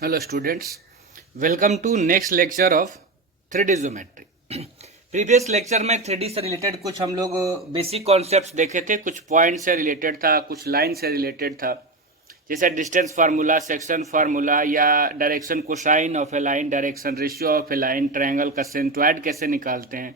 Hello students, welcome to next lecture of 3D geometry. Previous lecture में 3D से related कुछ हम लोग बेसिक कॉन्सेप्ट्स देखे थे। कुछ पॉइंट से रिलेटेड था, कुछ लाइन से रिलेटेड था, जैसे डिस्टेंस फार्मूला, सेक्शन फार्मूला या direction cosine of a line, direction ratio of a line, triangle का सेंट्रोइड कैसे निकालते हैं,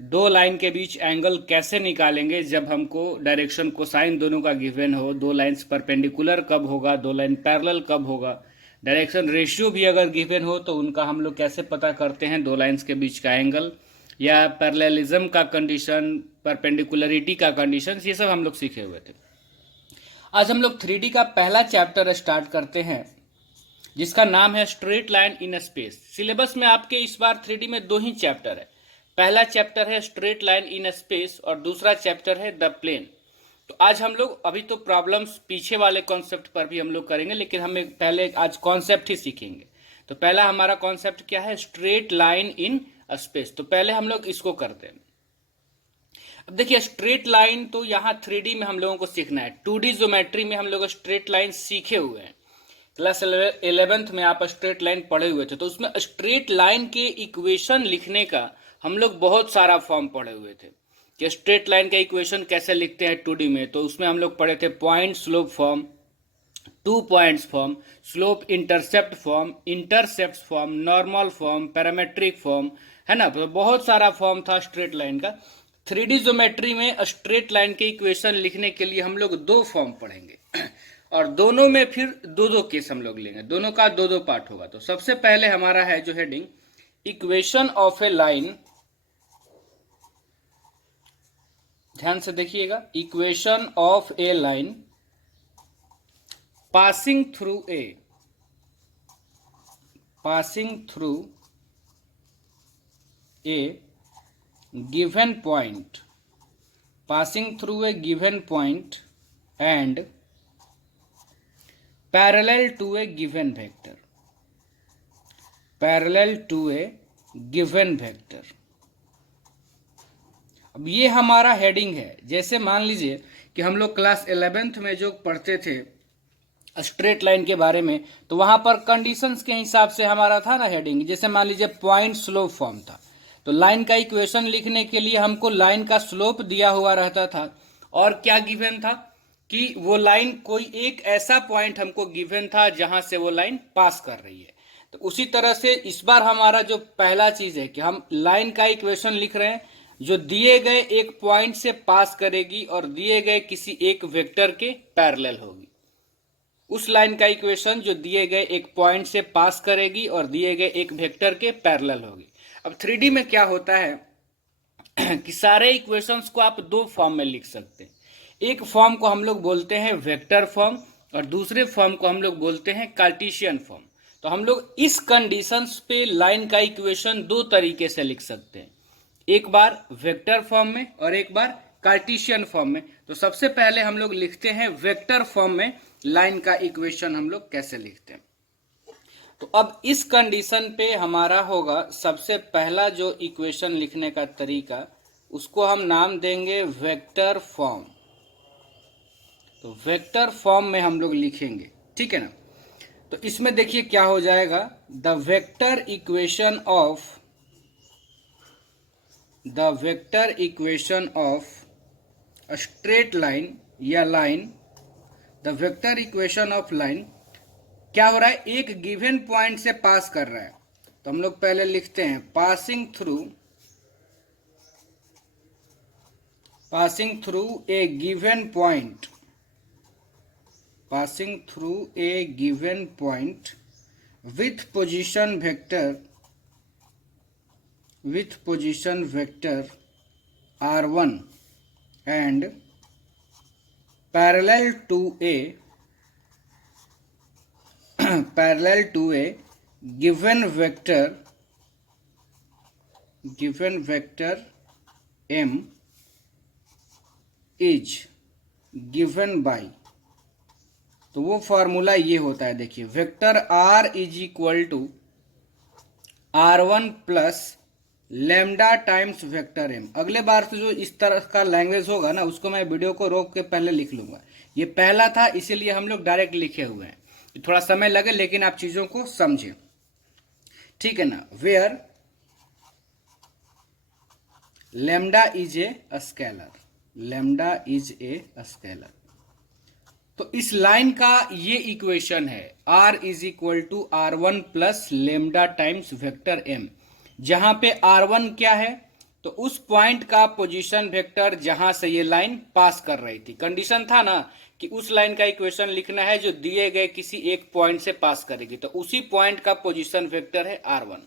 दो लाइन के बीच एंगल कैसे निकालेंगे जब हमको डायरेक्शन कोसाइन दोनों का गिवन हो, दो लाइंस परपेंडिकुलर कब होगा, दो लाइन पैरेलल कब होगा, डायरेक्शन रेशियो भी अगर गिवन हो तो उनका हम लोग कैसे पता करते हैं, दो लाइंस के बीच का एंगल या पैरेललिज्म का कंडीशन, परपेंडिकुलरिटी का कंडीशन, ये सब हम लोग सीखे हुए थे। आज हम लोग 3D का पहला चैप्टर स्टार्ट करते हैं जिसका नाम है straight line in space. Syllabus में आपके इस बार 3D में दो ही चैप्टर है। पहला चैप्टर है स्ट्रेट लाइन इन स्पेस और दूसरा चैप्टर है द प्लेन। तो आज हम लोग अभी तो प्रॉब्लम्स पीछे वाले कॉन्सेप्ट पर भी हम लोग करेंगे, लेकिन हमें पहले आज कॉन्सेप्ट ही सीखेंगे। तो पहला हमारा कॉन्सेप्ट क्या है? Straight line in space. तो पहले हम लोग इसको करते हैं। अब देखिए, स्ट्रेट लाइन तो यहाँ 3D में हम लोगों को सीखना है। 2D ज्योमेट्री में हम लोग स्ट्रेट लाइन सीखे हुए हैं। क्लास 11th में आप स्ट्रेट लाइन पढ़े हुए थे, तो उसमें स्ट्रेट लाइन के इक्वेशन लिखने का हम लोग बहुत सारा फॉर्म पढ़े हुए थे कि स्ट्रेट लाइन का इक्वेशन कैसे लिखते हैं 2D में। तो उसमें हम लोग पढ़े थे point slope form, 2 points form, slope intercept form, intercept form, normal form, parametric form, है ना। तो बहुत सारा फॉर्म था स्ट्रेट लाइन का। 3D ज्योमेट्री में स्ट्रेट लाइन के इक्वेशन लिखने के लिए हम लोग दो फॉर्म पढ़ेंगे और दोनों में फिर दो दो केस हम लोग लेंगे, दोनों का दो दो पार्ट होगा। तो सबसे पहले हमारा है जो heading, equation of a line. ध्यान से देखिएगा, equation of a line passing through a given point, passing through a given point and parallel to a given vector, parallel to a given vector. अब ये हमारा हेडिंग है। जैसे मान लीजिए कि हम लोग क्लास 11th में जो पढ़ते थे स्ट्रेट लाइन के बारे में, तो वहां पर कंडीशंस के हिसाब से हमारा था ना हेडिंग। जैसे मान लीजिए पॉइंट स्लोप फॉर्म था, तो लाइन का इक्वेशन लिखने के लिए हमको लाइन का स्लोप दिया हुआ रहता था और क्या गिवन था कि वो लाइन, कोई एक ऐसा पॉइंट हमको गिवन था जहां से वो लाइन पास कर रही है। तो उसी तरह से इस बार हमारा जो पहला चीज है कि हम लाइन का इक्वेशन लिख रहे हैं जो दिए गए एक पॉइंट से पास करेगी और दिए गए किसी एक वेक्टर के पैरेलल होगी। उस लाइन का इक्वेशन जो दिए गए एक पॉइंट से पास करेगी और दिए गए एक वेक्टर के पैरेलल होगी। अब 3D में क्या होता है कि सारे इक्वेशंस को आप दो फॉर्म में लिख सकते हैं। एक फॉर्म को हम लोग बोलते हैं वेक्टर फॉर्म और दूसरे फॉर्म को हम लोग बोलते हैं कार्टेशियन फॉर्म। तो हम लोग इस कंडीशंस पे लाइन का इक्वेशन दो तरीके से लिख सकते हैं, एक बार वेक्टर फॉर्म में और एक बार कार्टेशियन फॉर्म में। तो सबसे पहले हम लोग लिखते हैं वेक्टर फॉर्म में लाइन का इक्वेशन हम लोग कैसे लिखते हैं। तो अब इस कंडीशन पे हमारा होगा सबसे पहला जो इक्वेशन लिखने का तरीका, उसको हम नाम देंगे वेक्टर फॉर्म। तो वेक्टर फॉर्म में हम लोग लिखेंगे, ठीक है ना। तो इसमें देखिए क्या हो जाएगा, the vector equation of straight line या line, the vector equation of line क्या हो रहा है, एक गिवन पॉइंट से पास कर रहा है। तो हम लोग पहले लिखते हैं passing through a given point, passing through a given point with position vector r1 and parallel to a given vector m is given by, तो वो फॉर्मूला ये होता है। देखिए, vector r is equal to r1 plus lambda times vector m। अगले बार से जो इस तरह का लैंग्वेज होगा ना, उसको मैं वीडियो को रोक के पहले लिख लूंगा। ये पहला था इसीलिए हम लोग डायरेक्ट लिखे हुए हैं। थोड़ा समय लगे लेकिन आप चीजों को समझें, ठीक है ना। Where lambda is a scalar, lambda is a scalar, तो इस लाइन का ये इक्वेशन है r is equal to r1 plus lambda times vector m, जहां पे r1 क्या है, तो उस पॉइंट का पोजीशन वेक्टर जहां से ये लाइन पास कर रही थी। कंडीशन था ना कि उस लाइन का इक्वेशन लिखना है जो दिए गए किसी एक पॉइंट से पास करेगी, तो उसी पॉइंट का पोजीशन वेक्टर है r1,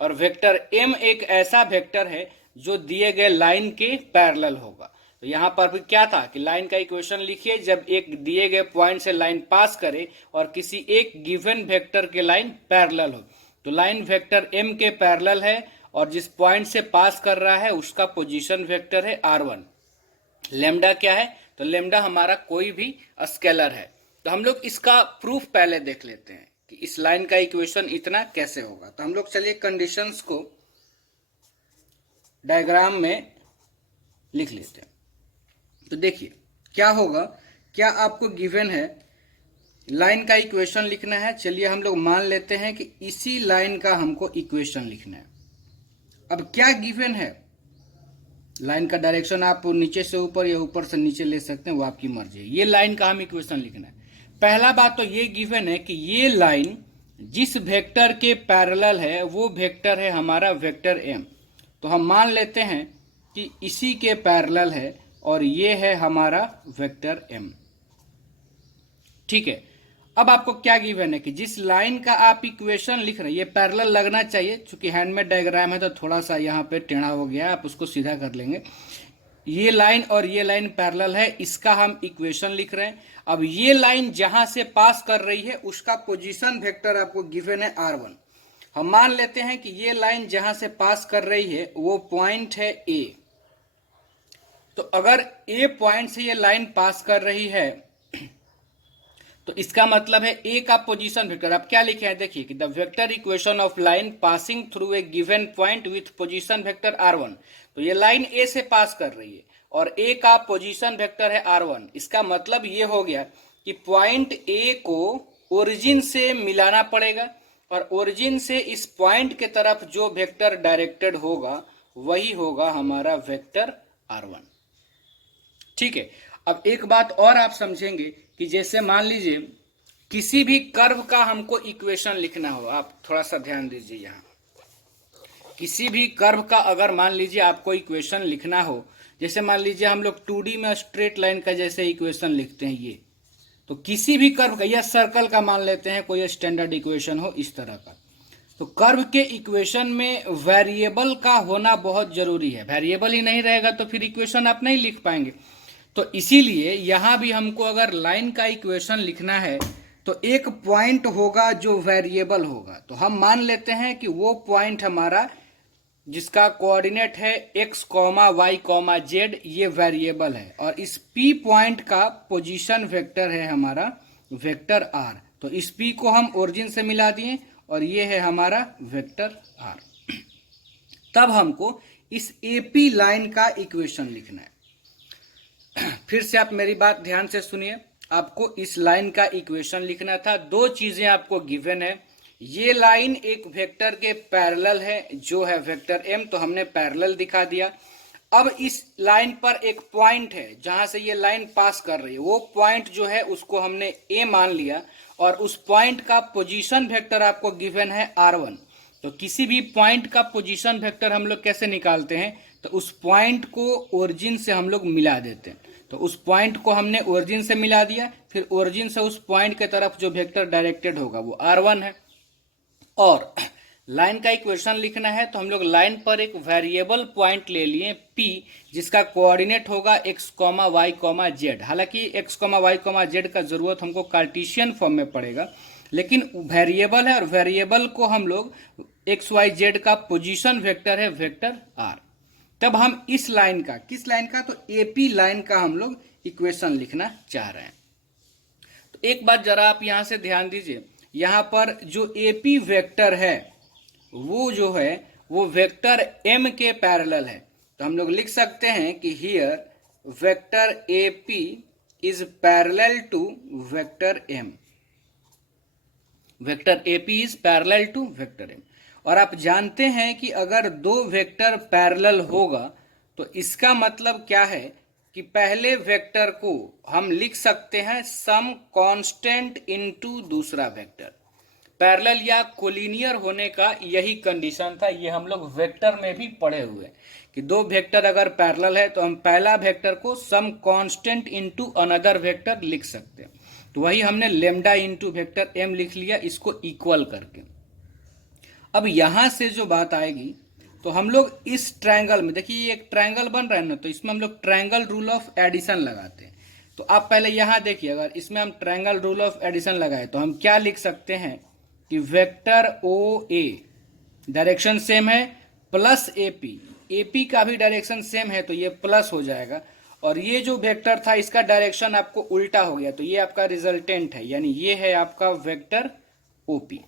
और वेक्टर m एक ऐसा वेक्टर है जो दिए गए लाइन के पैरेलल होगा। तो यहां पर भी क्या था कि लाइन का इक्वेशन लिखिए जब एक दिए गए पॉइंट से लाइन पास करे और किसी एक गिवन वेक्टर के लाइन पैरेलल हो, तो लाइन वेक्टर m के पैरेलल है और जिस पॉइंट से पास कर रहा है उसका पोजीशन वेक्टर है r1। लेमडा क्या है, तो लेमडा हमारा कोई भी स्केलर है। तो हम लोग इसका प्रूफ पहले देख लेते हैं कि इस लाइन का इक्वेशन इतना कैसे होगा। तो हम लोग चलिए कंडीशंस को डायग्राम में लिख लेते हैं। तो देखिए क्या होगा, क्या आपको गिवन है लाइन का इक्वेशन लिखना है। चलिए हम लोग मान लेते हैं कि इसी लाइन का हमको इक्वेशन लिखना है। अब क्या गिवन है, लाइन का डायरेक्शन आप नीचे से ऊपर या ऊपर से नीचे ले सकते हैं, वो आपकी मर्जी है। ये लाइन का हम इक्वेशन लिखना है। पहला बात तो ये गिवन है कि ये लाइन जिस वेक्टर के पैरेलल है वो वेक्टर है हमारा वेक्टर m। तो हम मान लेते हैं कि इसी के पैरेलल है और ये है हमारा वेक्टर m, ठीक है। अब आपको क्या गिवन है कि जिस लाइन का आप इक्वेशन लिख रहे हैं ये पैरेलल लगना चाहिए, क्योंकि हैंडमेड डायग्राम है तो थोड़ा सा यहाँ पे टेढ़ा हो गया, आप उसको सीधा कर लेंगे। ये लाइन और ये लाइन पैरेलल है, इसका हम इक्वेशन लिख रहे हैं। अब ये लाइन जहां से पास कर रही है उसका पोजीशन वेक्टर आपको गिवन है r1। हम मान लेते हैं कि ये लाइन जहां से पास कर रही है वो पॉइंट है a। तो अगर a पॉइंट से ये लाइन पास कर रही है तो इसका मतलब है a का पोजीशन वेक्टर। अब क्या लिखे हैं देखिए कि the vector equation of line passing through a given point with position vector r1। तो ये लाइन a से पास कर रही है और a का पोजीशन वेक्टर है r1। इसका मतलब ये हो गया कि पॉइंट a को ओरिजिन से मिलाना पड़ेगा और ओरिजिन से इस पॉइंट के तरफ जो वेक्टर डायरेक्टेड होगा वही होगा हमारा वेक्टर r1, ठीक है। अब एक बात और आप समझेंगे कि जैसे मान लीजिए किसी भी कर्व का हमको इक्वेशन लिखना हो, आप थोड़ा सा ध्यान दीजिए। यहाँ किसी भी कर्व का अगर मान लीजिए आपको इक्वेशन लिखना हो, जैसे मान लीजिए हम लोग 2D में स्ट्रेट लाइन का जैसे इक्वेशन लिखते हैं ये, तो किसी भी कर्व का या सर्कल का मान लेते हैं कोई स्टैंडर्ड इक्वेशन हो इस तरह का, तो कर्व के इक्वेशन में वेरिएबल का होना बहुत जरूरी है। वेरिएबल ही नहीं रहेगा तो फिर इक्वेशन आप नहीं लिख पाएंगे। तो इसीलिए यहां भी हमको अगर लाइन का इक्वेशन लिखना है तो एक पॉइंट होगा जो वेरिएबल होगा। तो हम मान लेते हैं कि वो पॉइंट हमारा जिसका कोऑर्डिनेट है x, y, z, ये वेरिएबल है और इस p पॉइंट का पोजीशन वेक्टर है हमारा वेक्टर r। तो इस p को हम ओरिजिन से मिला दिए और ये है हमारा वेक्टर r। तब हमको इस AP लाइन का इक्वेशन लिखना है। फिर से आप मेरी बात ध्यान से सुनिए, आपको इस लाइन का इक्वेशन लिखना था। दो चीजें आपको गिवन है, ये लाइन एक वेक्टर के पैरेलल है जो है वेक्टर m, तो हमने पैरेलल दिखा दिया। अब इस लाइन पर एक पॉइंट है जहां से ये लाइन पास कर रही है, वो पॉइंट जो है उसको हमने a मान लिया और उस पॉइंट का पोजीशन वेक्टर आपको गिवन है r1। तो किसी भी पॉइंट का पोजीशन वेक्टर हम लोग कैसे निकालते हैं, तो उस पॉइंट को ओरिजिन से हम लोग मिला देते हैं। तो उस पॉइंट को हमने ओरिजिन से मिला दिया, फिर ओरिजिन से उस पॉइंट के तरफ जो वेक्टर डायरेक्टेड होगा वो r1 है। और लाइन का इक्वेशन लिखना है तो हम लोग लाइन पर एक वेरिएबल पॉइंट ले लिए p, जिसका कोऑर्डिनेट होगा x, y, z। हालांकि x, y, z का जरूरत हमको कार्टेशियन फॉर्म में पड़ेगा, लेकिन वेरिएबल है और वेरिएबल को हम लोग x, y, z का पोजीशन वेक्टर है वेक्टर r। तब हम इस लाइन का, किस लाइन का, तो AP लाइन का हम लोग इक्वेशन लिखना चाह रहे हैं। तो एक बात जरा आप यहां से ध्यान दीजिए, यहां पर जो AP वेक्टर है वो जो है वो वेक्टर m के पैरेलल है। तो हम लोग लिख सकते हैं कि here vector AP is parallel to vector m। Vector AP is parallel to vector M. और आप जानते हैं कि अगर दो वेक्टर पैरेलल होगा तो इसका मतलब क्या है कि पहले वेक्टर को हम लिख सकते हैं सम कांस्टेंट इनटू दूसरा वेक्टर। पैरेलल या कोलिनियर होने का यही कंडीशन था, ये हम लोग वेक्टर में भी पढ़े हुए हैं कि दो वेक्टर अगर पैरेलल है तो हम पहला वेक्टर को some constant into another vector लिख सकते हैं। तो वही हमने लेमडा इंटू वेक्टर एम लिख लिया इसको इक्वल करके। अब यहां से जो बात आएगी तो हम लोग इस ट्रायंगल में, देखिए ये एक ट्रायंगल बन रहा है ना, तो इसमें हम लोग ट्रायंगल रूल ऑफ एडिशन लगाते हैं। तो आप पहले यहां देखिए, अगर इसमें हम ट्रायंगल रूल ऑफ एडिशन लगाए तो हम क्या लिख सकते हैं कि वेक्टर ओ ए डायरेक्शन सेम है प्लस एपी, एपी का भी डायरेक्शन सेम है तो ये प्लस हो जाएगा, और ये जो वेक्टर था इसका डायरेक्शन आपको उल्टा हो गया तो ये आपका रिजल्टेंट है, यानी ये है आपका vector OP.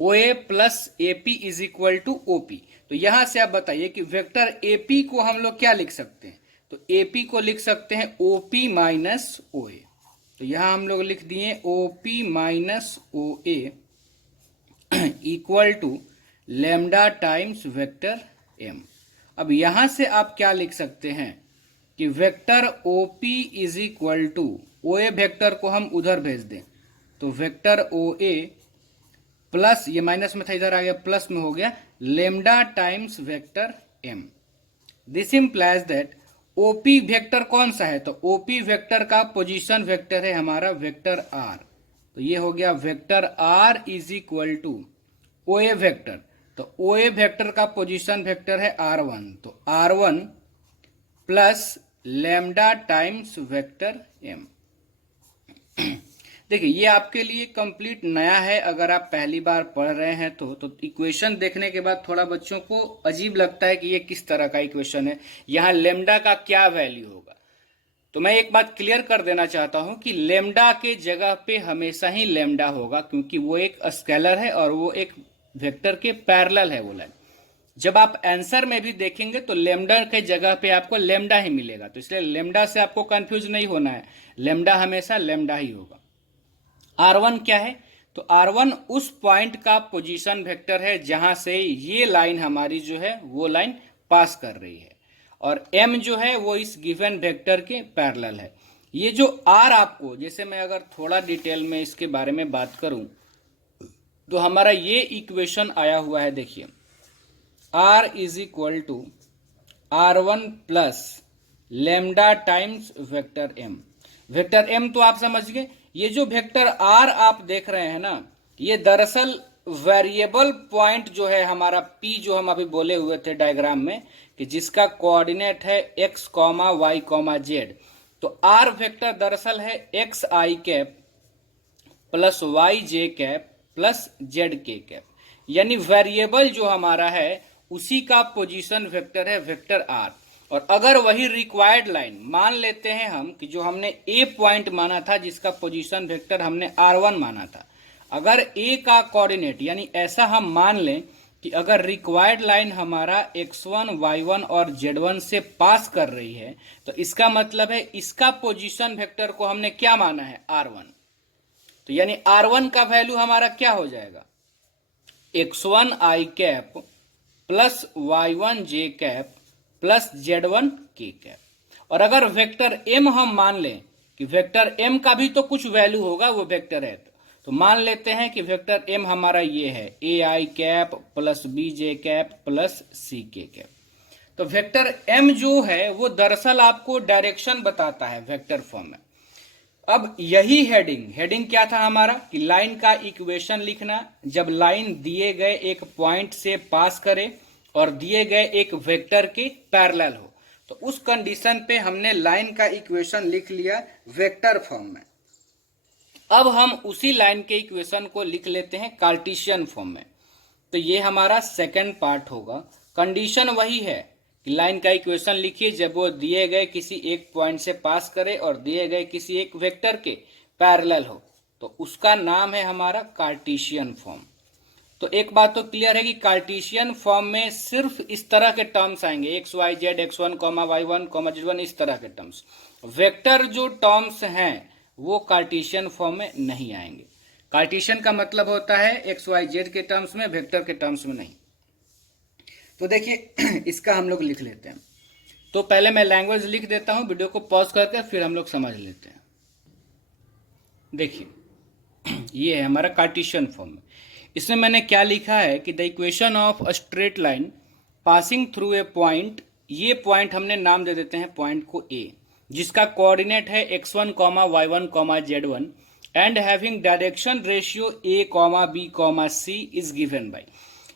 O A plus AP is equal to OP. तो यहां से आप बताइए कि वेक्टर एपी को हम लोग क्या लिख सकते हैं, तो एपी को लिख सकते हैं ओपी माइनस ओ ए। तो यहां हम लोग लिख दिए OP minus O A equal to lambda times vector M. अब यहां से आप क्या लिख सकते हैं कि vector OP is equal to O A, vector को हम उधर भेज दें तो वेक्टर ओ ए प्लस, ये माइनस में था इधर आ गया प्लस में हो गया, lambda times vector M. This implies that OP vector कौन सा है, तो ओपी वेक्टर का पोजीशन वेक्टर है हमारा वेक्टर आर। तो ये हो गया vector R is equal to O A vector, तो ओ ए वेक्टर का पोजीशन वेक्टर है आर वन, तो R one plus lambda times vector M. देखिए ये आपके लिए कंप्लीट नया है, अगर आप पहली बार पढ़ रहे हैं तो इक्वेशन देखने के बाद थोड़ा बच्चों को अजीब लगता है कि ये किस तरह का इक्वेशन है, यहाँ लेमडा का क्या वैल्यू होगा। तो मैं एक बात क्लियर कर देना चाहता हूं कि लेमडा के जगह पे हमेशा ही लेमडा होगा, क्योंकि वो एक स्केलर है और वो एक वेक्टर के पैरेलल है वो लाइन। जब आप आंसर में भी देखेंगे तो लेमडा के जगह पे आपको लेमडा ही मिलेगा, तो इसलिए लेमडा से आपको कंफ्यूज नहीं होना है, लेमडा हमेशा लेमडा ही होगा। R1 क्या है, तो R1 उस पॉइंट का पोजीशन वेक्टर है जहां से ये लाइन हमारी जो है वो लाइन पास कर रही है, और M जो है वो इस गिवन वेक्टर के पैरेलल है। ये जो R आपको, जैसे मैं अगर थोड़ा डिटेल में इसके बारे में बात करूं तो हमारा ये इक्वेशन आया हुआ है, देखिए R is equal to R1 plus lambda times vector M। Vector M तो आप समझ गए, ये जो वेक्टर R आप देख रहे हैं ना, ये दरअसल वेरिएबल पॉइंट जो है हमारा P, जो हम अभी बोले हुए थे डायग्राम में कि जिसका कोऑर्डिनेट है x, y, z। तो R वेक्टर दरअसल है एक्स आई कैप प्लस वाई जे कैप प्लस जेड के कैप, यानी वेरिएबल जो हमारा है उसी का पोजीशन वेक्टर है वेक्टर R। और अगर वही रिक्वायर्ड लाइन मान लेते हैं हम कि जो हमने ए पॉइंट माना था जिसका पोजीशन वेक्टर हमने R1 माना था, अगर ए का कोऑर्डिनेट यानी ऐसा हम मान लें कि अगर रिक्वायर्ड लाइन हमारा x1, y1 और z1 से पास कर रही है तो इसका मतलब है इसका पोजीशन वेक्टर को हमने क्या माना है, R1। तो यानी R1 का वैल्यू हमारा क्या हो जाएगा, x1 i cap plus y1 j cap plus z1 k cap. और अगर वेक्टर m हम मान लें कि वेक्टर m का भी तो कुछ वैल्यू होगा, वो वेक्टर है, तो मान लेते हैं कि वेक्टर m हमारा ये है a i cap plus b j cap plus c k cap. तो वेक्टर m जो है वो दरअसल आपको डायरेक्शन बताता है वेक्टर फॉर्म में। अब यही हेडिंग क्या था हमारा कि लाइन का इक्वेशन लिखना, जब लाइन दिए गए एक पॉइंट से पास करे और दिए गए एक वेक्टर के पैरेलल हो, तो उस कंडीशन पे हमने लाइन का इक्वेशन लिख लिया वेक्टर फॉर्म में। अब हम उसी लाइन के इक्वेशन को लिख लेते हैं कार्टेशियन फॉर्म में। तो ये हमारा सेकंड पार्ट होगा। कंडीशन वही है कि लाइन का इक्वेशन लिखिए जब वो दिए गए किसी एक पॉइंट से पास करे और दिए गए किसी एक वेक्टर के पैरेलल हो, तो उसका नाम है हमारा कार्टेशियन फॉर्म। तो एक बात तो क्लियर है कि कार्टेशियन फॉर्म में सिर्फ इस तरह के टर्म्स आएंगे, x Y Z, x1, y1, z1, इस तरह के टर्म्स। वेक्टर जो टर्म्स हैं वो कार्टेशियन फॉर्म में नहीं आएंगे। कार्टेशियन का मतलब होता है एक्स वाई जेड के टर्म्स में, वेक्टर के टर्म्स में नहीं। तो देखिए इसका हम लोग लिख लेते हैं। तो पहले मैं लैंग्वेज लिख देता हूं, वीडियो को पॉज करके फिर हम लोग समझ लेते हैं। देखिए ये है हमारा कार्टेशियन फॉर्म में। इसमें मैंने क्या लिखा है कि the equation of a straight line passing through A point, ये पॉइंट हमने नाम दे देते हैं पॉइंट को ए, जिसका कोऑर्डिनेट है x1, y1, z1 and having direction ratio a, b, c is given by.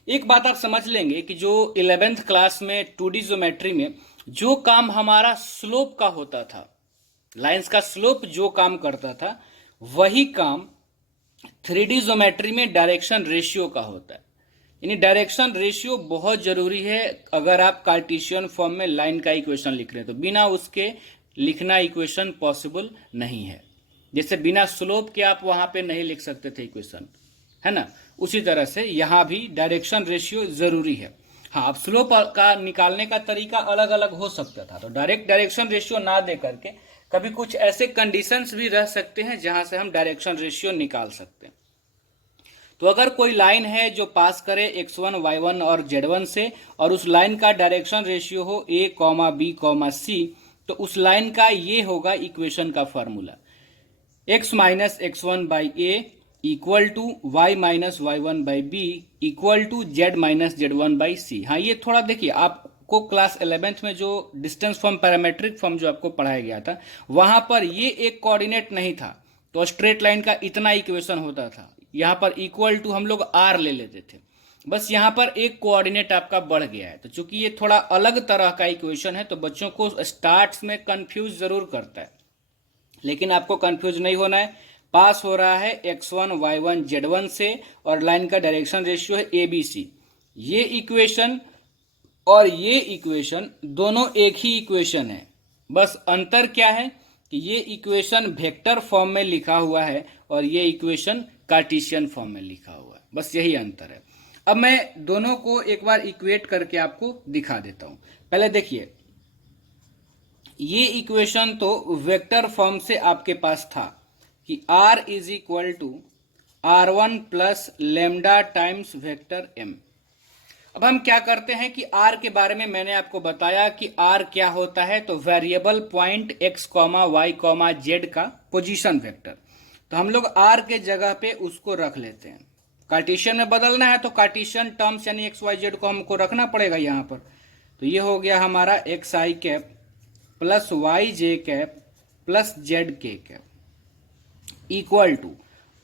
एक बात आप समझ लेंगे कि जो 11th क्लास में 2D ज्योमेट्री में जो काम हमारा स्लोप का होता था, लाइंस का स्लोप जो काम करता था, वही काम 3D ज्योमेट्री में डायरेक्शन रेशियो का होता है। यानी डायरेक्शन रेशियो बहुत जरूरी है अगर आप कार्टेशियन फॉर्म में लाइन का इक्वेशन लिख रहे हैं, तो बिना उसके लिखना इक्वेशन पॉसिबल नहीं है। जैसे बिना स्लोप के आप वहां पे नहीं लिख सकते थे इक्वेशन, है ना, उसी तरह से यहां भी डायरेक्शन रेशियो जरूरी है। हाँ, अब स्लोप का निकालने का तरीका अलग अलग हो सकता था, तो डायरेक्ट डायरेक्शन रेशियो ना दे करके कभी कुछ ऐसे कंडीशंस भी रह सकते हैं जहां से हम डायरेक्शन रेशियो निकाल सकते हैं। तो अगर कोई लाइन है जो पास करे x1, y1 और z1 से, और उस लाइन का डायरेक्शन रेशियो हो a, b, c, तो उस लाइन का ये होगा इक्वेशन का formula, x minus x1 by a equal to y minus y1 by b equal to z minus z1 by c। हाँ, ये थोड़ा देखिए, आपको क्लास 11th में जो डिस्टेंस फॉर्म, पैरामेट्रिक फॉर्म जो आपको पढ़ाया गया था, वहां पर ये एक कोऑर्डिनेट नहीं था, तो स्ट्रेट लाइन का इतना इक्वेशन होता था। यहाँ पर इक्वल टू हम लोग r ले लेते थे, बस यहाँ पर एक कोऑर्डिनेट आपका बढ़ गया है। तो चूंकि ये थोड़ा अलग तरह का इक्वेशन है, तो बच्चों को स्टार्ट्स में कंफ्यूज जरूर करता है, लेकिन आपको कंफ्यूज नहीं होना है। पास हो रहा है x1, y1, z1 से, और लाइन का डायरेक्शन रेशियो है ABC। ये इक्वेशन और ये इक्वेशन दोनों एक ही इक्वेशन है, बस अंतर क्या है कि ये इक्वेशन वेक्टर फॉर्म में लिखा हुआ है और ये इक्वेशन कार्टेशियन फॉर्म में लिखा हुआ है, बस यही अंतर है। अब मैं दोनों को एक बार इक्वेट करके आपको दिखा देता हूं। पहले देखिए, ये इक्वेशन तो वेक्टर फॉर्म से आपके पास था कि r is equal to r1 plus lambda times vector m। अब हम क्या करते हैं कि r के बारे में मैंने आपको बताया कि r क्या होता है, तो variable point x, y, z का पोजीशन वेक्टर। तो हम लोग r के जगह पे उसको रख लेते हैं। कार्टेशियन में बदलना है तो कार्टेशियन टर्म्स यानी x, y, z को हमको रखना पड़ेगा यहाँ पर। तो ये हो गया हमारा एक्स आई कैप प्लस वाई जे कैप प्लस जेड के कैप इक्वल टू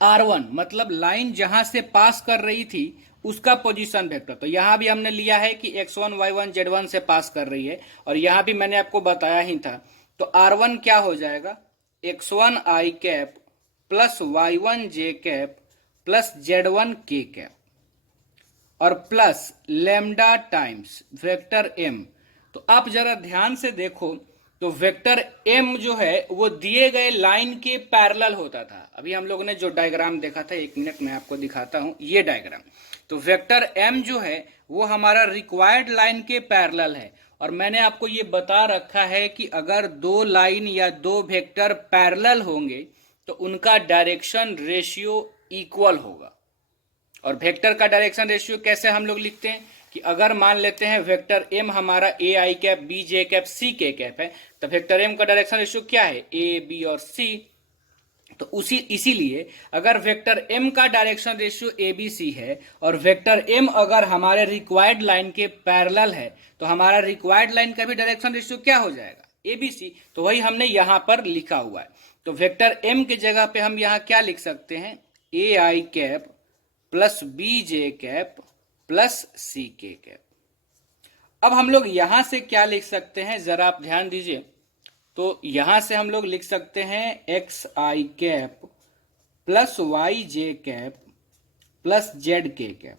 R1, मतलब लाइन जहां से पास कर रही थी उसका पोजीशन वेक्टर। तो यहां भी हमने लिया है कि x1, y1, z1 से पास कर रही है, और यहां भी मैंने आपको बताया ही था। तो R1 क्या हो जाएगा, x1 आई कैप प्लस y1 जे कैप प्लस z1 के कैप और plus lambda times vector m। तो आप जरा ध्यान से देखो, तो वेक्टर m जो है वो दिए गए लाइन के पैरेलल होता था। अभी हम लोगों ने जो डायग्राम देखा था, 1 मिनट में आपको दिखाता हूं ये डायग्राम। तो वेक्टर m जो है वो हमारा रिक्वायर्ड लाइन के पैरेलल है, और मैंने आपको ये बता रखा है कि अगर दो लाइन या दो वेक्टर पैरेलल होंगे तो उनका डायरेक्शन रेशियो इक्वल होगा। और वेक्टर का डायरेक्शन रेशियो कैसे हम लोग लिखते हैं कि अगर मान लेते हैं वेक्टर m हमारा a I cap b J cap c के कैप है, तो वेक्टर m का डायरेक्शन रेशियो क्या है, a b और c। तो इसीलिए अगर वेक्टर m का direction ratio a b c है और वेक्टर m अगर हमारे रिक्वायर्ड लाइन के पैरेलल है, तो हमारा रिक्वायर्ड लाइन का भी डायरेक्शन रेशियो क्या हो जाएगा, a b c। तो वही हमने यहां पर लिखा हुआ है। तो वेक्टर m के जगह पे हम यहां क्या लिख सकते हैं, a I cap plus b J cap plus C K cap. अब हम लोग यहां से क्या लिख सकते हैं, जरा आप ध्यान दीजिए। तो यहां से हम लोग लिख सकते हैं एक्स आई कैप प्लस वाई जे कैप प्लस जेड के कैप।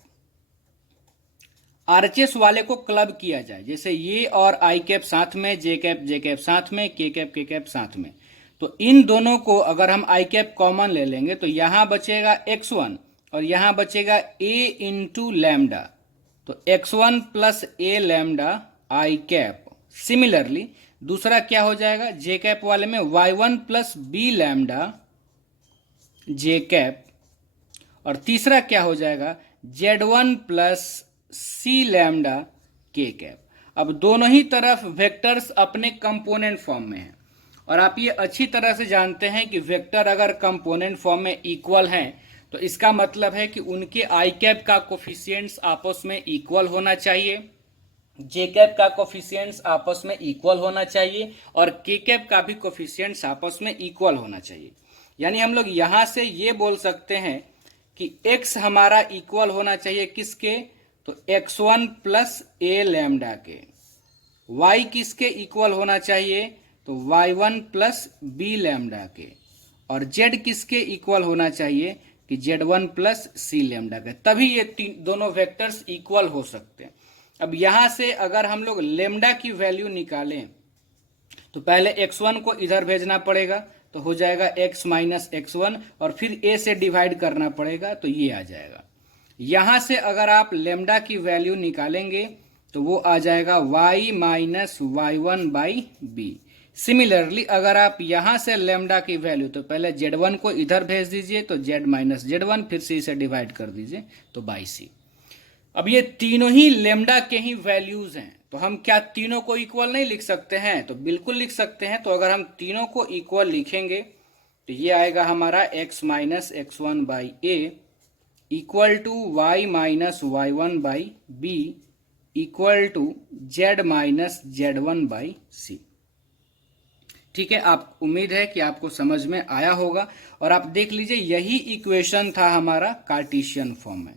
आरएचएस वाले को क्लब किया जाए, जैसे ये और आई कैप साथ में, जे कैप साथ में, के कैप साथ में। तो इन दोनों को अगर हम आई कैप कॉमन ले लेंगे तो यहां बचेगा x1 और यहां बचेगा a इंटू लैम्डा। तो x1 plus a lambda I cap. Similarly दूसरा क्या हो जाएगा, जे कैप वाले में y1 प्लस b लैम्डा जे कैप और तीसरा क्या हो जाएगा, Z1 प्लस सी लैम्डा के कैप। अब दोनों ही तरफ वेक्टर्स अपने कंपोनेंट फॉर्म में हैं, और आप ये अच्छी तरह से जानते हैं कि वेक्टर अगर कंपोनेंट फॉर्म में इक्वल हैं तो इसका मतलब है कि उनके आई कैप का कोफिशिएंट्स आपस में इक्वल होना चाहिए, जे कैप का कोफिशिएंट्स आपस में इक्वल होना चाहिए, और के कैप का भी कोफिशिएंट्स आपस में इक्वल होना चाहिए। यानी हम लोग यहां से ये बोल सकते हैं कि x हमारा इक्वल होना चाहिए किसके, तो x1 प्लस ए लैम्डा के। y किसके इक्वल होना चाहिए, तो y1 प्लस बी लैम्डा के। और z किसके इक्वल होना चाहिए कि z1 प्लस सी लैम्डा के। तभी ये दोनों वेक्टर्स इक्वल हो सकते हैं। अब यहां से अगर हम लोग लैम्डा की वैल्यू निकालें तो पहले x1 को इधर भेजना पड़ेगा, तो हो जाएगा x माइनस x1, और फिर a से डिवाइड करना पड़ेगा, तो ये आ जाएगा। यहां से अगर आप लैम्डा की वैल्यू निकालेंगे तो वो आ जाएगा y minus y1 by B. Similarly अगर आप यहां से लैम्डा की वैल्यू, तो पहले z1 को इधर भेज दीजिए तो z माइनस z1, फिर c से डिवाइड कर दीजिए तो बाई सी। अब ये तीनों ही लैम्डा के ही वैल्यूज हैं, तो हम क्या तीनों को इक्वल नहीं लिख सकते हैं, तो बिल्कुल लिख सकते हैं। तो अगर हम तीनों को इक्वल लिखेंगे तो ये आएगा हमारा x minus x1 by A equal to y minus y1 by B equal to z minus z1 by C. ठीक है, आप उम्मीद है कि आपको समझ में आया होगा। और आप देख लीजिए यही इक्वेशन था हमारा कार्टेशियन फॉर्म में,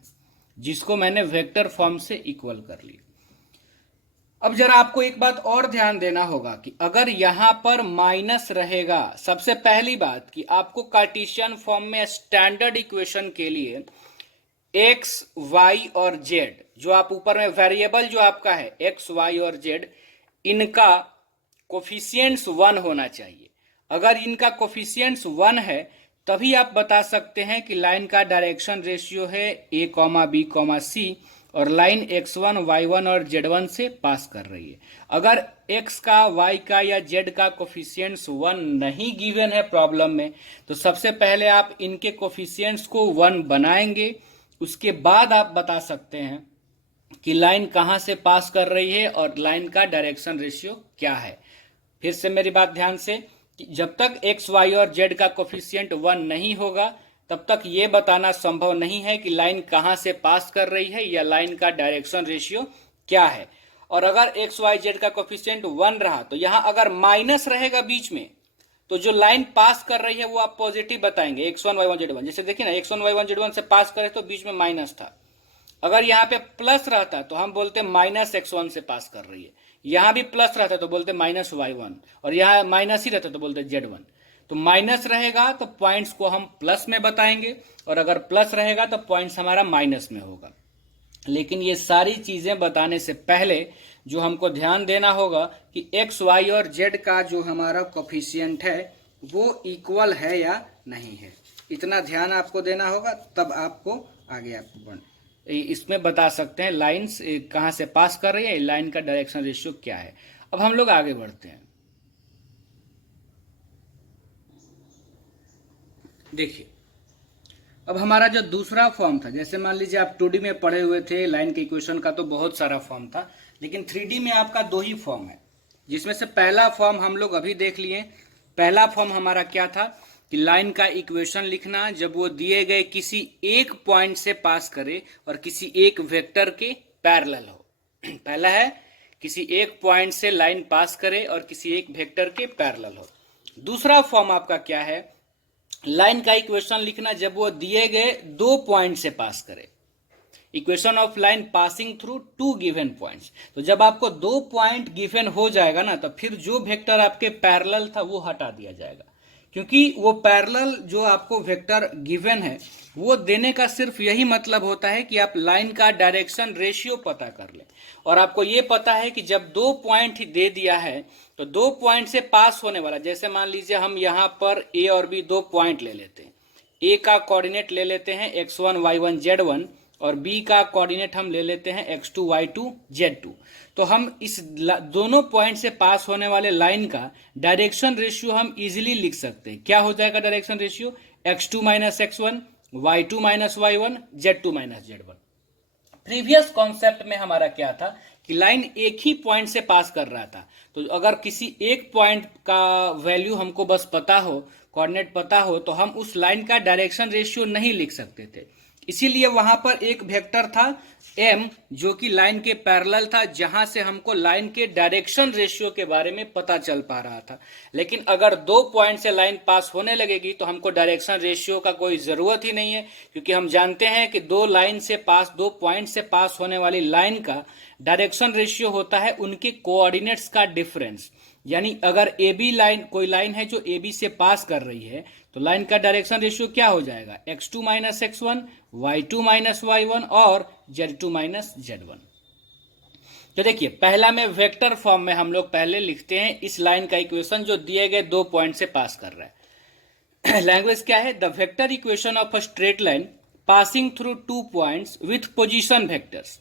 जिसको मैंने वेक्टर फॉर्म से इक्वल कर लिया। अब जरा आपको एक बात और ध्यान देना होगा कि अगर यहां पर माइनस रहेगा, सबसे पहली बात कि आपको कार्टेशियन फॉर्म में स्टैंडर्ड इक्वेशन के लिए x, y और z, जो आप ऊपर में वेरिएबल जो आपका है x, y और z, इनका कोफिशिएंट्स 1 होना चाहिए। अगर इनका कोफिशिएंट्स 1 है तभी आप बता सकते हैं कि लाइन का डायरेक्शन रेशियो है a, b, c, और लाइन x1, y1 और z1 से पास कर रही है। अगर x का, y का या z का कोफिशिएंट्स 1 नहीं गिवन है प्रॉब्लम में, तो सबसे पहले आप इनके कोफिशिएंट्स को 1 बनाएंगे, उसके बाद आप बता सकते हैं कि लाइन कहां से पास कर रही है और लाइन का डायरेक्शन रेशियो क्या है। फिर से मेरी बात ध्यान से, कि जब तक x, y और z का कोफिशिएंट 1 नहीं होगा तब तक ये बताना संभव नहीं है कि लाइन कहां से पास कर रही है या लाइन का डायरेक्शन रेशियो क्या है। और अगर x, y, z का कोफिशिएंट 1 रहा तो यहां अगर माइनस रहेगा बीच में, तो जो लाइन पास कर रही है वो आप पॉजिटिव बताएंगे, x1, y1, z1। जैसे देखिए ना, x1, y1, z1 से पास करे तो बीच में माइनस था। अगर यहाँ पे प्लस रहता तो हम बोलते माइनस x1 से पास कर रही है, यहां भी प्लस रहता तो बोलते माइनस y1, और यहां माइनस ही रहता तो बोलते z1। तो माइनस रहेगा तो पॉइंट्स को हम प्लस में बताएंगे, और अगर प्लस रहेगा तो पॉइंट्स हमारा माइनस में होगा। लेकिन ये सारी चीजें बताने से पहले जो हमको ध्यान देना होगा कि x, y और z का जो हमारा कोफिशिएंट है वो इक्वल है या नहीं है, इतना ध्यान आपको देना होगा। तब आपको आगे आपको इसमें बता सकते हैं लाइन्स कहां से पास कर रही है, लाइन का डायरेक्शन रेशियो क्या है। अब हम लोग आगे बढ़ते हैं। देखिए, अब हमारा जो दूसरा फॉर्म था, जैसे मान लीजिए आप 2D में पढ़े हुए थे, लाइन के इक्वेशन का तो बहुत सारा फॉर्म था, लेकिन 3D में आपका 2 ही फॉर्म है, जिसमें से पहला फॉर्म हम लोग अभी देख लिए। पहला फॉर्म हमारा क्या था कि लाइन का इक्वेशन लिखना जब वो दिए गए किसी एक पॉइंट से पास करे और किसी एक वेक्टर के पैरेलल हो। पहला है किसी एक पॉइंट से लाइन पास करे और किसी एक वेक्टर के पैरेलल हो। दूसरा फॉर्म आपका क्या है, लाइन का इक्वेशन लिखना जब वो दिए गए 2 पॉइंट से पास करे, equation of line passing through 2 given points. तो जब आपको 2 पॉइंट गिवन हो जाएगा ना, तो फिर जो वेक्टर आपके पैरेलल था वो हटा दिया जाएगा, क्योंकि वो पैरेलल जो आपको वेक्टर गिवन है वो देने का सिर्फ यही मतलब होता है कि आप लाइन का डायरेक्शन रेशियो पता कर लें। और आपको ये पता है कि जब 2 पॉइंट ही दे दिया है तो 2 पॉइंट से पास होने वाला, जैसे मान लीजिए हम यहाँ पर a और b 2 पॉइंट ले लेते हैं। a का कोऑर्डिनेट ले लेते हैं x1, y1, z1, और b का कोऑर्डिनेट हम ले लेते हैं x2, y2, z2। तो हम इस दोनों पॉइंट से पास होने वाले लाइन का डायरेक्शन रेशियो हम इजीली लिख सकते हैं। क्या हो जाएगा direction ratio, x2 minus x1, y2 minus y1, z2 minus z1। Previous concept में हमारा क्या था कि लाइन एक ही पॉइंट से पास कर रहा था, तो अगर किसी एक पॉइंट का वैल्यू हमको बस पता हो, कोऑर्डिनेट पता हो, तो हम उस लाइन का डायरेक्शन रेशियो नहीं लिख सकते थे। इसीलिए वहां पर एक वेक्टर था m जो कि लाइन के पैरेलल था, जहां से हमको लाइन के डायरेक्शन रेशियो के बारे में पता चल पा रहा था। लेकिन अगर दो पॉइंट से लाइन पास होने लगेगी तो हमको डायरेक्शन रेशियो का कोई जरूरत ही नहीं है, क्योंकि हम जानते हैं कि दो पॉइंट से पास होने वाली लाइन का डायरेक्शन रेशियो होता है उनके कोऑर्डिनेट्स का डिफरेंस। यानी अगर ए बी लाइन, कोई लाइन है जो ए बी से पास कर रही है, तो लाइन का डायरेक्शन रेशियो क्या हो जाएगा, x2 minus x1, y2 minus y1 और z2 माइनस z1। तो देखिए, पहला में वेक्टर फॉर्म में हम लोग पहले लिखते हैं इस लाइन का इक्वेशन जो दिए गए दो पॉइंट से पास कर रहा है। लैंग्वेज क्या है, the vector equation of a straight line passing through two points with position vectors.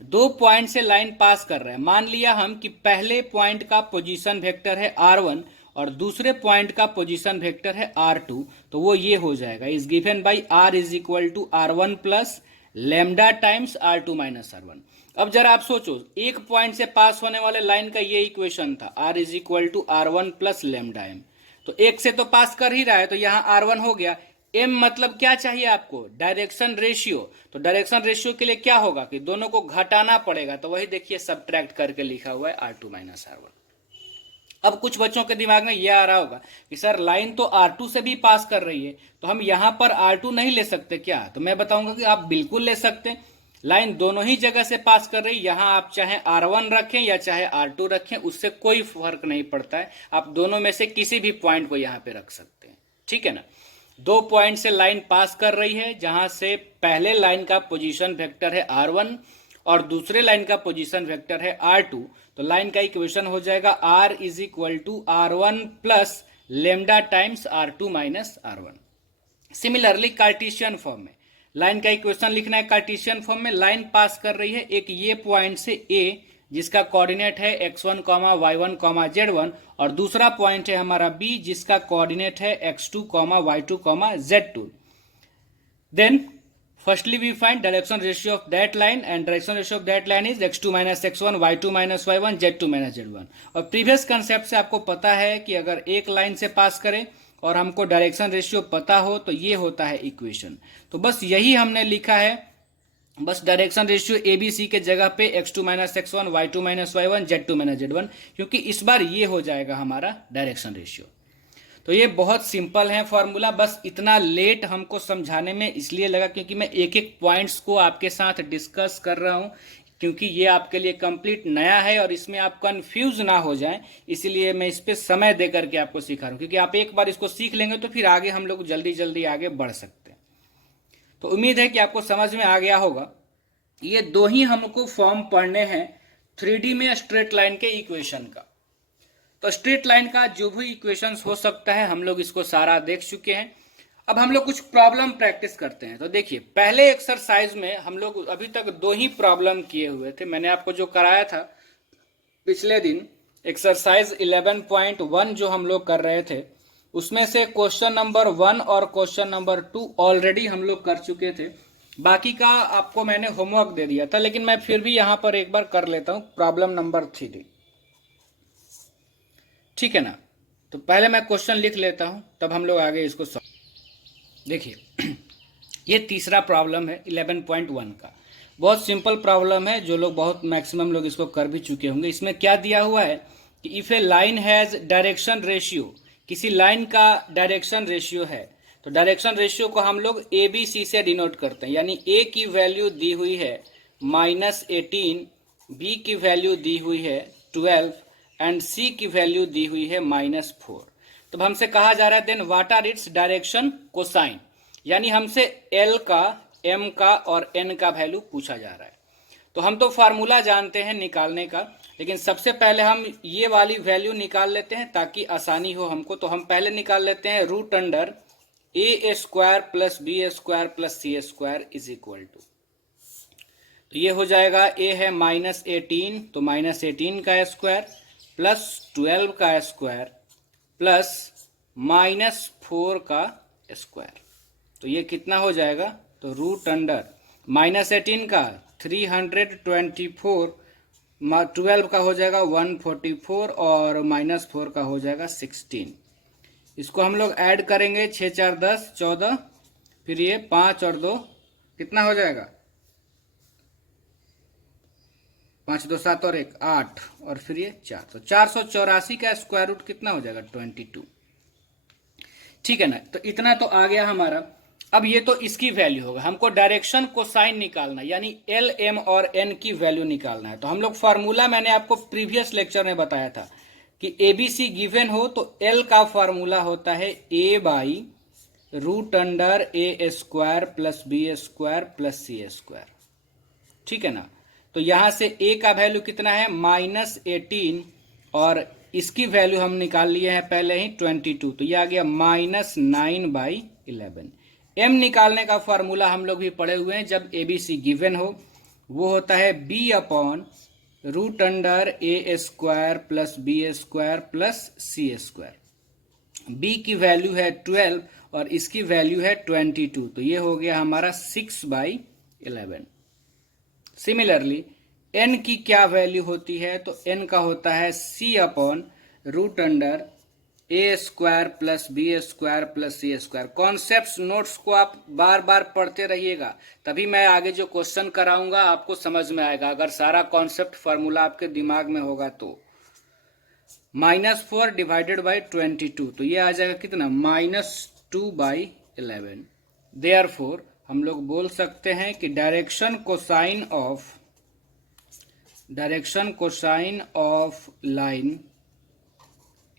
दो पॉइंट से लाइन पास कर रहा है, मान लिया हम कि पहले पॉइंट का पोजीशन वेक्टर है r1 और दूसरे पॉइंट का पोजीशन वेक्टर है r2, तो वो ये हो जाएगा, is given by r is equal to r1 plus lambda times r2 minus r1। अब जरा आप सोचो, एक पॉइंट से पास होने वाले लाइन का ये इक्वेशन था, r is equal to r1 plus lambda m, तो एक से तो पास कर ही रहा है, तो यहाँ r1 हो गया। m मतलब क्या चाहिए आपको, डायरेक्शन रेशियो। तो डायरेक्शन रेशियो के लिए क्या होगा कि दोनों को घटाना पड़ेगा, तो वही देखिए सब्ट्रैक्ट करके लिखा हुआ है r2 माइनस r1। अब कुछ बच्चों के दिमाग में यह आ रहा होगा कि सर लाइन तो r2 से भी पास कर रही है, तो हम यहां पर r2 नहीं ले सकते क्या? तो मैं बताऊंगा कि आप बिल्कुल ले सकते हैं। लाइन दोनों ही जगह से पास कर रही है, यहां आप चाहे r1 रखें या चाहे r2 रखें, उससे कोई फर्क नहीं पड़ता है। आप दोनों में से किसी भी पॉइंट को यहां पे रख सकते हैं, ठीक है ना। दो पॉइंट से लाइन पास कर रही है, जहां से पहले लाइन का पोजीशन वेक्टर है r1 और दूसरे लाइन का पोजीशन वेक्टर है r2, तो लाइन का इक्वेशन हो जाएगा r is equal to r1 plus lambda times r2 minus r1। Similarly Cartesian form में लाइन का इक्वेशन लिखना है। कार्टेशियन फॉर्म में लाइन पास कर रही है एक ये पॉइंट से a, जिसका कोऑर्डिनेट है x1, y1, z1, और दूसरा पॉइंट है हमारा b, जिसका कोऑर्डिनेट है x2, y2, z2। Then firstly we find direction ratio of that line, and direction ratio of that line is x2 minus x1, y2 minus y1, z2 minus z1। और previous concept से आपको पता है कि अगर एक line से पास करें और हमको डायरेक्शन रेशियो पता हो तो ये होता है इक्वेशन। तो बस यही हमने लिखा है, बस डायरेक्शन रेशियो एबीसी के जगह पे x2 minus x1, y2 minus y1, z2 minus z1, क्योंकि इस बार ये हो जाएगा हमारा डायरेक्शन रेशियो। तो ये बहुत सिंपल है फॉर्मूला, बस इतना लेट हमको समझाने में इसलिए लगा क्योंकि मैं एक एक पॉइंट्स को आपके साथ डिस्कस कर रहा हूं, क्योंकि ये आपके लिए कंप्लीट नया है और इसमें आप कंफ्यूज ना हो जाएं, इसीलिए मैं इस पे समय दे करके आपको सिखा रहा हूं। क्योंकि आप एक बार इसको सीख लेंगे तो फिर आगे हम लोग जल्दी जल्दी आगे बढ़ सकते हैं। तो उम्मीद है कि आपको समझ में आ गया होगा। ये दो ही हमको फॉर्म पढ़ने हैं 3D में स्ट्रेट लाइन के इक्वेशन का। तो स्ट्रेट लाइन का जो भी इक्वेशंस हो सकता है हम लोग इसको सारा देख चुके हैं। अब हम लोग कुछ प्रॉब्लम प्रैक्टिस करते हैं। तो देखिए, पहले एक्सरसाइज में हम लोग अभी तक दो ही प्रॉब्लम किए हुए थे। मैंने आपको जो कराया था पिछले दिन, एक्सरसाइज 11.1 जो हम लोग कर रहे थे, उसमें से क्वेश्चन नंबर 1 और क्वेश्चन नंबर 2 ऑलरेडी हम लोग कर चुके थे। बाकी का आपको मैंने होमवर्क दे दिया था, लेकिन मैं फिर भी यहां पर एक बार कर लेता हूं, प्रॉब्लम नंबर 3, ठीक है ना। तो पहले मैं क्वेश्चन लिख लेता हूं, तब हम लोग आगे इसको देखिए। ये तीसरा प्रॉब्लम है 11.1 का। बहुत सिंपल प्रॉब्लम है, जो लोग बहुत मैक्सिमम लोग इसको कर भी चुके होंगे। इसमें क्या दिया हुआ है कि if A line has direction ratio, किसी लाइन का डायरेक्शन रेशियो है, तो डायरेक्शन रेशियो को हम लोग ए बी सी से डिनोट करते हैं। यानी ए की वैल्यू दी हुई है -18, बी की वैल्यू दी हुई है 12 एंड सी की वैल्यू दी हुई है -4। तो हमसे कहा जा रहा है then what are its direction cosine, यानी हमसे एल का, एम का और एन का वैल्यू पूछा जा रहा है। तो हम तो फार्मूला जानते हैं निकालने का, लेकिन सबसे पहले हम ये वाली वैल्यू निकाल लेते हैं ताकि आसानी हो हमको। तो हम पहले निकाल लेते हैं root under A square plus B square plus C square is equal to, तो ये हो जाएगा ए है -18, तो -18 का स्क्वायर प्लस 12 का स्क्वायर प्लस -4 का स्क्वायर। तो ये कितना हो जाएगा, तो रूट अंडर -18 का 324, 12 का हो जाएगा 144 और -4 का हो जाएगा 16। इसको हम लोग ऐड करेंगे, 6 4 10 14, फिर ये 5 और 2 कितना हो जाएगा, 5 2 7 और 1 8, और फिर ये 4, तो 484 का स्क्वायर रूट कितना हो जाएगा, 22। ठीक है ना। तो इतना तो आ गया हमारा। अब ये तो इसकी वैल्यू होगा, हमको डायरेक्शन कोसाइन निकालना, यानी एल एम और एन की वैल्यू निकालना है। तो हम लोग फार्मूला, मैंने आपको प्रीवियस लेक्चर में बताया था कि एबीसी गिवन हो तो एल का फार्मूला होता है A by root under A square plus B square plus C square. ठीक है ना। तो यहां से ए का वैल्यू कितना है, -18, और इसकी वैल्यू हम निकाल लिए हैं पहले ही 22, तो ये आ गया -9/11। एम निकालने का फॉर्मूला हम लोग भी पढ़े हुए हैं, जब एबीसी गिवन हो, वो होता है बी अपॉन रूट अंडर ए square plus B square plus सी स्क्वायर। बी की वैल्यू है 12 और इसकी वैल्यू है 22, तो ये हो गया हमारा 6/11। सिमिलरली एन की क्या वैल्यू होती है, तो एन का होता है सी अपॉन रूट अंडर ए square plus B square plus सी स्क्वायर। कॉन्सेप्ट नोट्स को आप बार बार पढ़ते रहिएगा, तभी मैं आगे जो क्वेश्चन कराऊंगा आपको समझ में आएगा, अगर सारा कॉन्सेप्ट फार्मूला आपके दिमाग में होगा तो। -4 डिवाइडेड बाई 22, तो ये आ जाएगा कितना, -2/11। देयरफॉर हम लोग बोल सकते हैं कि डायरेक्शन कोसाइन ऑफ लाइन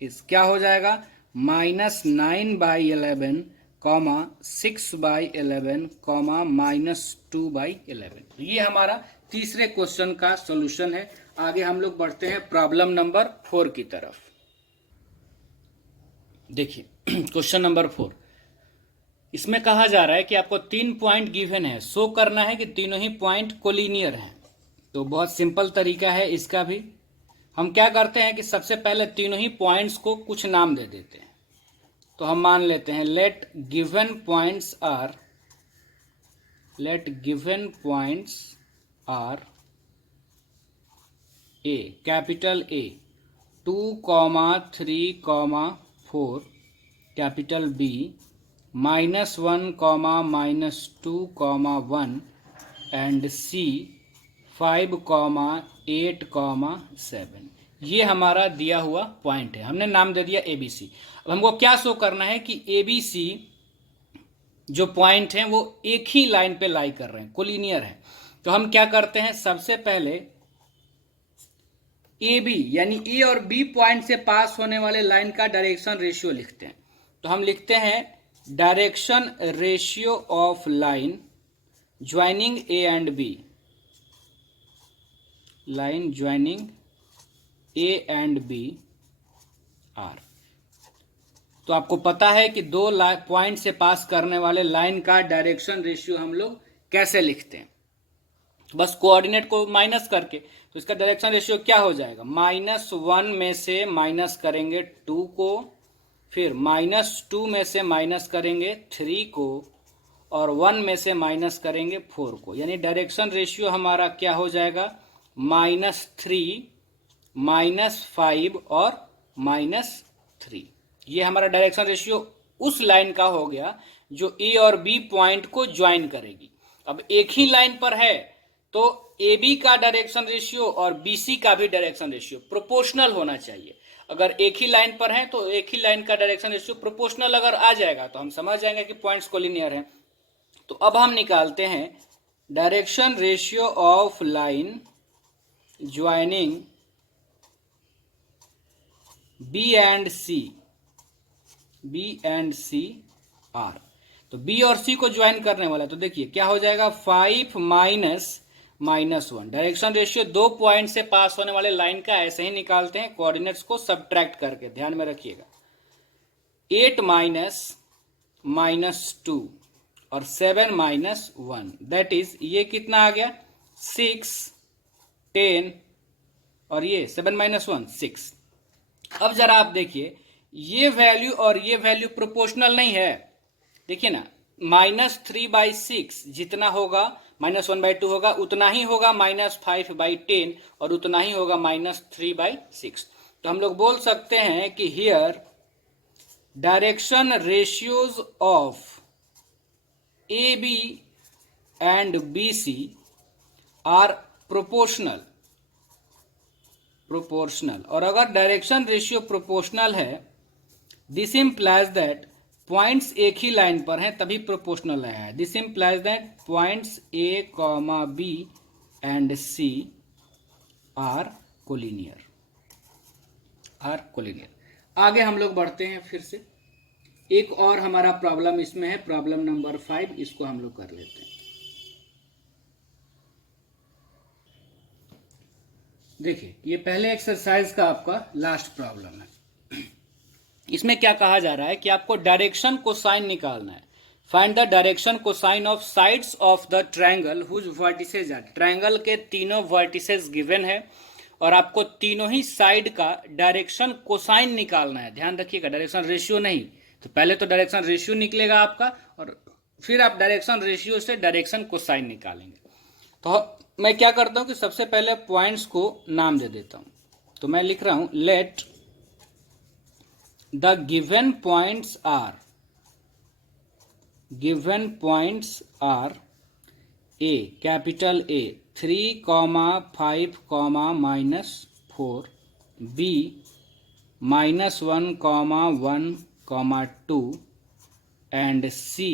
इस क्या हो जाएगा, -9/11, 6/11, -2/11। तो ये हमारा तीसरे क्वेश्चन का सॉल्यूशन है। आगे हम लोग बढ़ते हैं प्रॉब्लम नंबर 4 की तरफ। देखिए क्वेश्चन नंबर 4, इसमें कहा जा रहा है कि आपको 3 पॉइंट गिवन है, शो करना है कि तीनों ही पॉइंट कोलिनियर हैं। तो बहुत सिंपल तरीका है इसका भी। हम क्या करते हैं कि सबसे पहले तीनों ही पॉइंट्स को कुछ नाम दे देते हैं। तो हम मान लेते हैं let given points are A, capital A 2, 3, 4, capital B -1, -2, 1 and C 5, 8, 7। ये हमारा दिया हुआ पॉइंट है, हमने नाम दे दिया एबीसी। अब हमको क्या शो करना है कि एबीसी जो पॉइंट हैं वो एक ही लाइन पे लाई कर रहे हैं, कोलिनियर है। तो हम क्या करते हैं, सबसे पहले ए बी यानी ए और बी पॉइंट से पास होने वाले लाइन का डायरेक्शन रेशियो लिखते हैं। तो हम लिखते हैं direction ratio of line joining A and B, line joining A and B are. तो आपको पता है कि दो पॉइंट से पास करने वाले लाइन का डायरेक्शन रेशियो हम लोग कैसे लिखते हैं, बस कोऑर्डिनेट को माइनस करके। तो इसका डायरेक्शन रेशियो क्या हो जाएगा, -1 में से माइनस करेंगे 2 को, फिर -2 में से माइनस करेंगे 3 को, और 1 में से माइनस करेंगे 4 को। यानी डायरेक्शन रेशियो हमारा क्या हो जाएगा, -3, -5 और -3। ये हमारा डायरेक्शन रेशियो उस लाइन का हो गया जो ए और बी पॉइंट को ज्वाइन करेगी। अब एक ही लाइन पर है तो ए बी का डायरेक्शन रेशियो और बी सी का भी डायरेक्शन रेशियो प्रोपोर्शनल होना चाहिए। अगर एक ही लाइन पर है तो एक ही लाइन का डायरेक्शन रेशियो प्रोपोर्शनल अगर आ जाएगा तो हम समझ जाएंगे कि पॉइंट्स कोलिनियर हैं। तो अब हम निकालते हैं direction ratio of line joining B and C are. तो बी और सी को ज्वाइन करने वाला, तो देखिए क्या हो जाएगा, 5 -1। डायरेक्शन रेशियो दो पॉइंट से पास होने वाले लाइन का ऐसे ही निकालते हैं, कोऑर्डिनेट्स को सबट्रैक्ट करके, ध्यान में रखिएगा। 8 -2 और 7 -1, दैट इज ये कितना आ गया, 6, 10 और ये 7 -1 6। अब जरा आप देखिए ये वैल्यू और ये वैल्यू प्रोपोर्शनल नहीं है। देखिए ना, -3/6 जितना होगा -1/2 होगा, उतना ही होगा -5/10 और उतना ही होगा -3/6। तो हम लोग बोल सकते हैं कि here direction ratios of AB and BC are proportional. और अगर डायरेक्शन रेशियो प्रोपोर्शनल है, दिस इम्प्लाइज दैट पॉइंट्स एक ही लाइन पर हैं तभी प्रोपोर्शनल है। This implies that points A, B and C are collinear. आगे हम लोग बढ़ते हैं फिर से। एक और हमारा प्रॉब्लम इसमें है, प्रॉब्लम नंबर 5, इसको हम लोग कर लेते हैं। देखिए, ये पहले एक्सरसाइज का आपका लास्ट प्रॉब्लम है। इसमें क्या कहा जा रहा है कि आपको डायरेक्शन कोसाइन निकालना है। Find the direction cosine of sides of the triangle whose vertices are. Triangle के तीनों वर्टिसेज गिवन है और आपको तीनों ही साइड का डायरेक्शन कोसाइन निकालना है। ध्यान रखिएगा, डायरेक्शन रेशियो नहीं। तो पहले तो डायरेक्शन रेशियो निकलेगा आपका और फिर आप डायरेक्शन रेशियो से डायरेक्शन कोसाइन निकालेंगे। तो मैं क्या करता हूं कि सबसे पहले पॉइंट्स को नाम दे देता हूं। तो मैं लिख रहा हूं let the given points are A, capital A 3, 5, -4, B -1, 1, 2 and C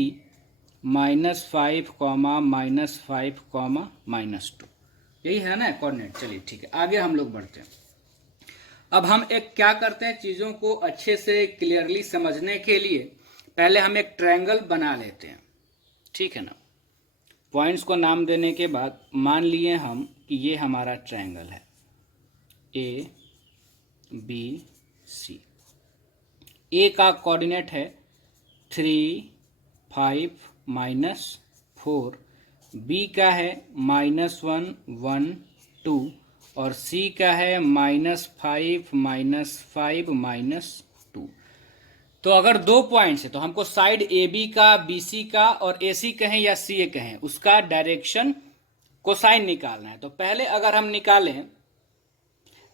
-5, -5, -2। यही है ना कोऑर्डिनेट। चलिए ठीक है, आगे हम लोग बढ़ते हैं। अब हम एक क्या करते हैं, चीजों को अच्छे से क्लियरली समझने के लिए पहले हम एक ट्रायंगल बना लेते हैं। ठीक है ना। पॉइंट्स को नाम देने के बाद मान लिए हम कि ये हमारा ट्रायंगल है A, B, C। A का कोऑर्डिनेट है 3, 5, -4, B का है -1, 1, 2 और C का है -5, -5, -2। तो अगर दो पॉइंट्स है तो हमको साइड AB का, BC का और AC कहें या CA कहें, उसका डायरेक्शन कोसाइन निकालना है। तो पहले अगर हम निकालें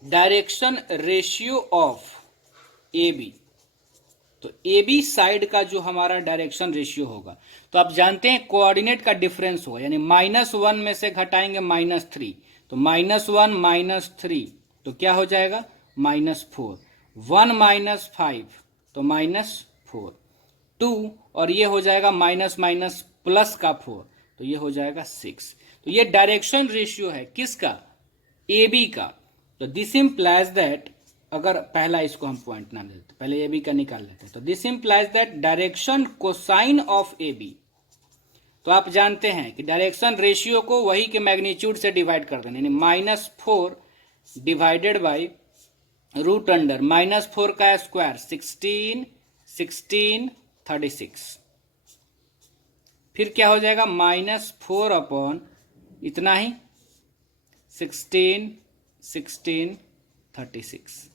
डायरेक्शन रेशियो ऑफ AB, तो AB साइड का जो हमारा डायरेक्शन रेशियो होगा, तो आप जानते हैं कोऑर्डिनेट का डिफरेंस होगा, यानी -1 में से घटाएंगे -3, तो -1 -3 तो क्या हो जाएगा -4, 1 -5 तो -4, 2 और ये हो जाएगा माइनस प्लस का 4 तो ये हो जाएगा 6। तो ये डायरेक्शन रेशियो है किसका, AB का। तो दिस इम्प्लाइज दैट, अगर पहला इसको हम पॉइंट नाम देते, पहले AB का निकाल लेते हैं। तो this implies that direction cosine of AB, तो आप जानते हैं कि डायरेक्शन रेशियो को वही के मैग्नीट्यूड से डिवाइड कर देना, यानी -4 डिवाइडेड बाई रूट अंडर -4 का स्क्वायर 16, 16, 36। फिर क्या हो जाएगा -4 अपॉन इतना ही 16, 16, 36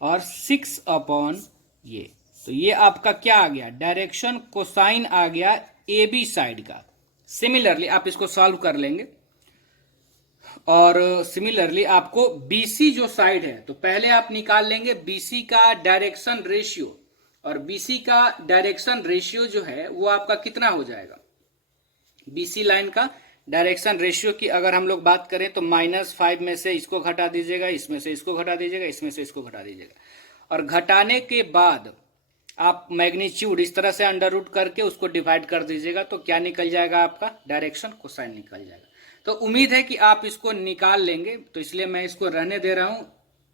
और 6 अपॉन ये। तो ये आपका क्या आ गया, डायरेक्शन कोसाइन आ गया AB साइड का। सिमिलरली आप इसको सॉल्व कर लेंगे और सिमिलरली आपको BC जो साइड है, तो पहले आप निकाल लेंगे BC का डायरेक्शन रेशियो, और BC का डायरेक्शन रेशियो जो है वो आपका कितना हो जाएगा, BC लाइन का डायरेक्शन रेशियो की अगर हम लोग बात करें तो -5 में से इसको घटा दीजिएगा, इसमें से इसको घटा दीजिएगा, इसमें से इसको घटा दीजिएगा, और घटाने के बाद आप मैग्नीट्यूड इस तरह से अंडर रूट करके उसको डिवाइड कर दीजिएगा, तो क्या निकल जाएगा आपका, डायरेक्शन कोसाइन निकल जाएगा। तो उम्मीद है कि आप इसको निकाल लेंगे, तो इसलिए मैं इसको रहने दे रहा हूं।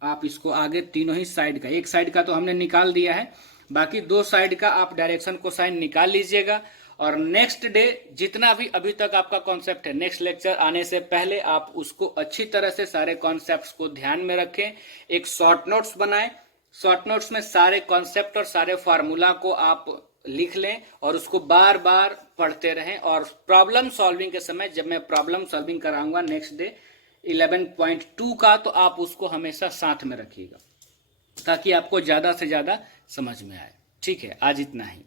आप इसको आगे तीनों ही साइड का, एक साइड का तो हमने निकाल दिया है, बाकी दो साइड का आप डायरेक्शन कोसाइन निकाल लीजिएगा। और नेक्स्ट डे जितना भी अभी तक आपका कॉन्सेप्ट है, नेक्स्ट लेक्चर आने से पहले आप उसको अच्छी तरह से सारे कॉन्सेप्ट्स को ध्यान में रखें, एक शॉर्ट नोट्स बनाएं, शॉर्ट नोट्स में सारे कॉन्सेप्ट और सारे फार्मूला को आप लिख लें और उसको बार बार पढ़ते रहें। और प्रॉब्लम सॉल्विंग के समय जब मैं प्रॉब्लम सॉल्विंग कराऊंगा नेक्स्ट डे 11.2 का, तो आप उसको हमेशा साथ में रखिएगा ताकि आपको ज्यादा से ज्यादा समझ में आए। ठीक है, आज इतना ही।